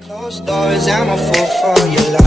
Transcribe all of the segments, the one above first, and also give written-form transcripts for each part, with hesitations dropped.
Closed doors, I'm a fool for your love.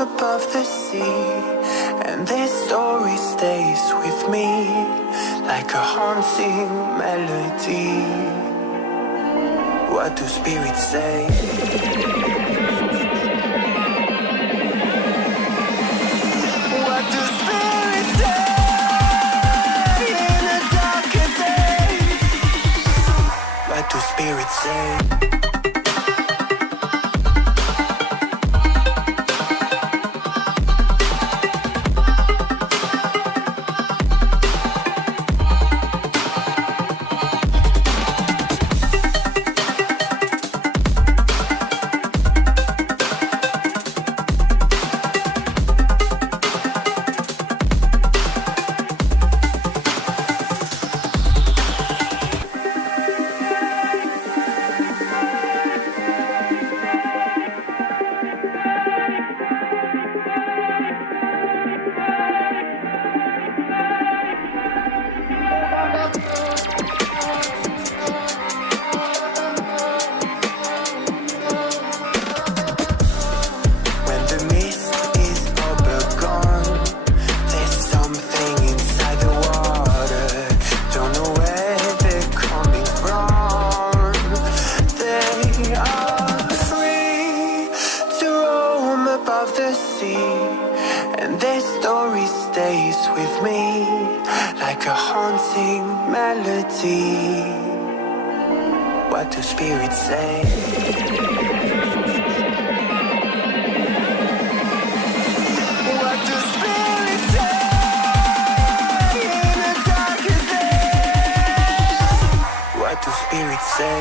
Above the sea, and this story stays with me like a haunting melody. What do spirits say? What do spirits say in a darker day? What do spirits say? And this story stays with me like a haunting melody. What do spirits say? What do spirits say in a darker day? What do spirits say?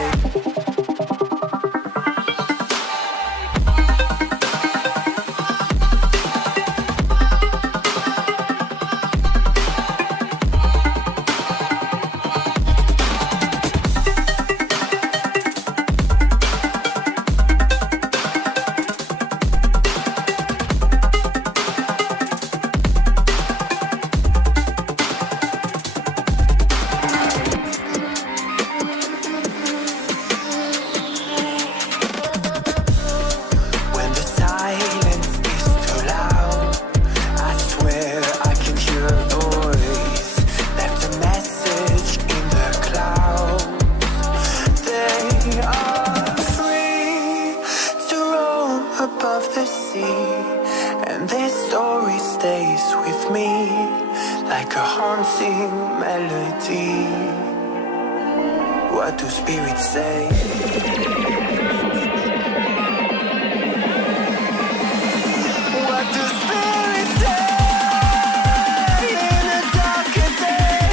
Above the sea, and this story stays with me like a haunting melody. What do spirits say? What do spirits say in a darker day?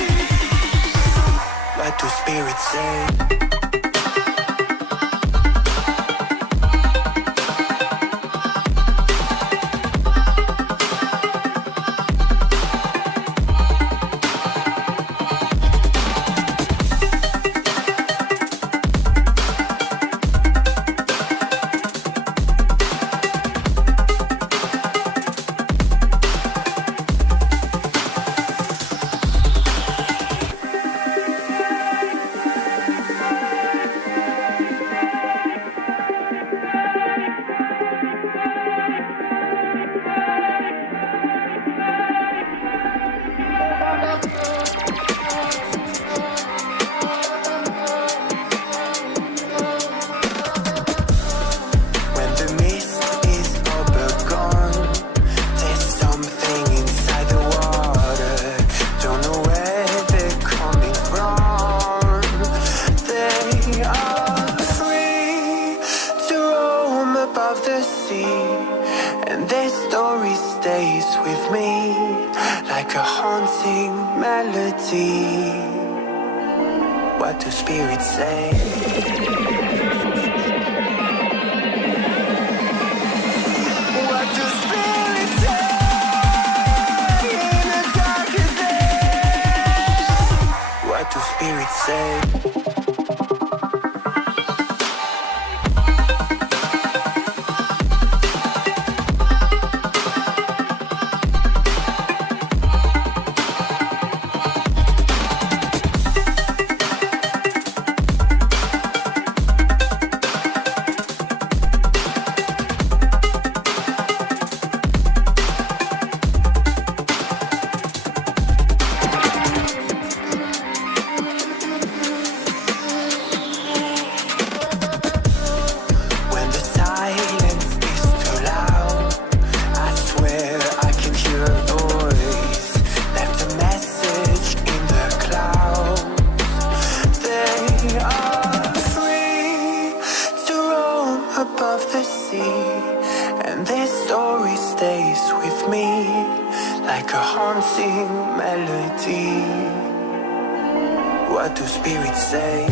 What do spirits say? and their story stays with me like a haunting melody. What do spirits say? What do spirits say in a darker day? What do spirits say? When the silence is too loud, I swear I can hear a voice, left a message in the clouds. They are free to roam above the sea, and their story stays with me like a haunting melody. What do spirits say?